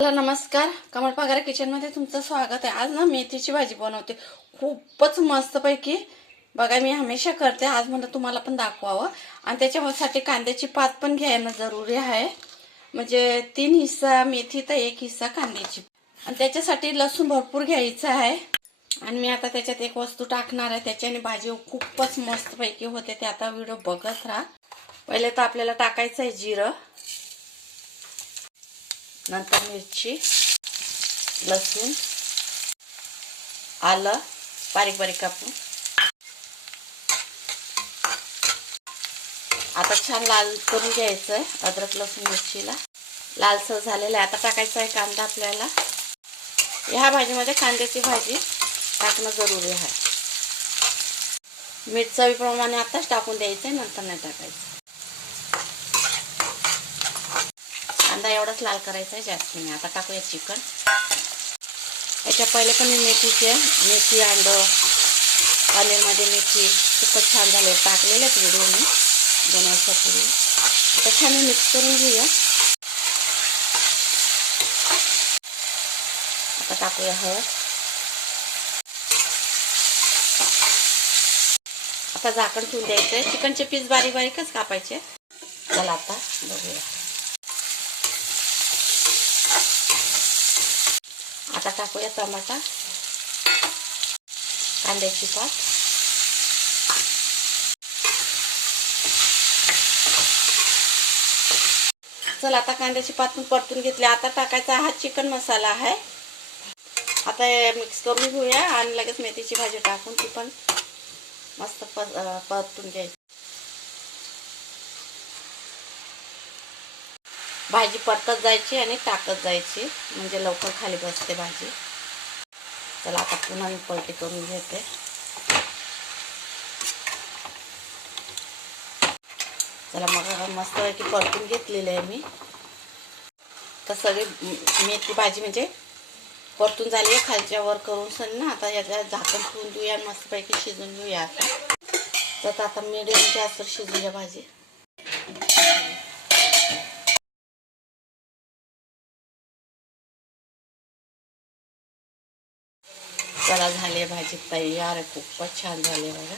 Hello नमस्कार. कमल पगार किचनमध्ये तुमचं स्वागत आहे. आज ना मेथीची भाजी बनवते. खूपच मस्तपैकी. बघा मी हमेशा करते. आज म्हणलं तुम्हाला पण दाखवावं. आणि त्याच्यासाठी कांद्याची पात पण घ्यायला जरुरी आहे. म्हणजे तीन हिस्सा मेथी तर एक हिस्सा कांद्याची. आणि त्याच्यासाठी लसूण भरपूर घ्यायचं आहे. आणि मी आता त्याच्यात एक वस्तू टाकणार आहे. त्याच्याने भाजी खूपच मस्तपैकी होते. ते आता व्हिडिओ बघत राहा. पहिले तर आपल्याला टाकायचं आहे जिरं. नंतर मिरची लसूण आलं बारीक बारीक कापून. आता छान लाल करून घ्यायचं आहे अद्रक लसूण मिरचीला. लालसर झालेला आहे. आता टाकायचं आहे कांदा आपल्याला. ह्या भाजीमध्ये कांद्याची भाजी टाकणं जरुरी आहे. मीठ चवीप्रमाणे आताच टाकून द्यायचं आहे नंतर नाही टाकायचं. कांदा एवढाच लाल करायचा आहे जास्त नाही. आता टाकूया चिकन. याच्या पहिले पण मी मेथीचे मेथी अंड पनीरमध्ये मेथी खूपच छान झाले. टाकलेलेच व्हिडिओ मी दोन वर्षापूर्वी आता छान मिक्स करून घेऊया. आता टाकूया हळद. आता झाकण ठेवून द्यायचं आहे चिकनचे पीस बारीक बारीकच कापायचे. चला आता बघूया. आता टाकूया टमाटा. कांद्याची पात. चला आता कांद्याची पात पण परतून घेतली. आता टाकायचा हा चिकन मसाला आहे. आता मिक्स करून घेऊया आणि लगेच मेथीची भाजी टाकून ती पण मस्त परतून घ्यायची. भाजी परतत जायची आणि टाकत जायची. म्हणजे लवकर खाली बसते भाजी. चला आता पुन्हा मी पलटी करून घेते. चला मग मस्त की परतून घेतलेली आहे मी. तर सगळी मेथी भाजी म्हणजे परतून झाली आहे खालच्या वर करून सण ना आता याच्या झाकण ठेवून देऊया मस्तपैकी शिजून घेऊया आता. तर आता मिडियम जास्त शिजूया भाजी. चला झाले भाजी तयार आहे खूपच छान झाले बघा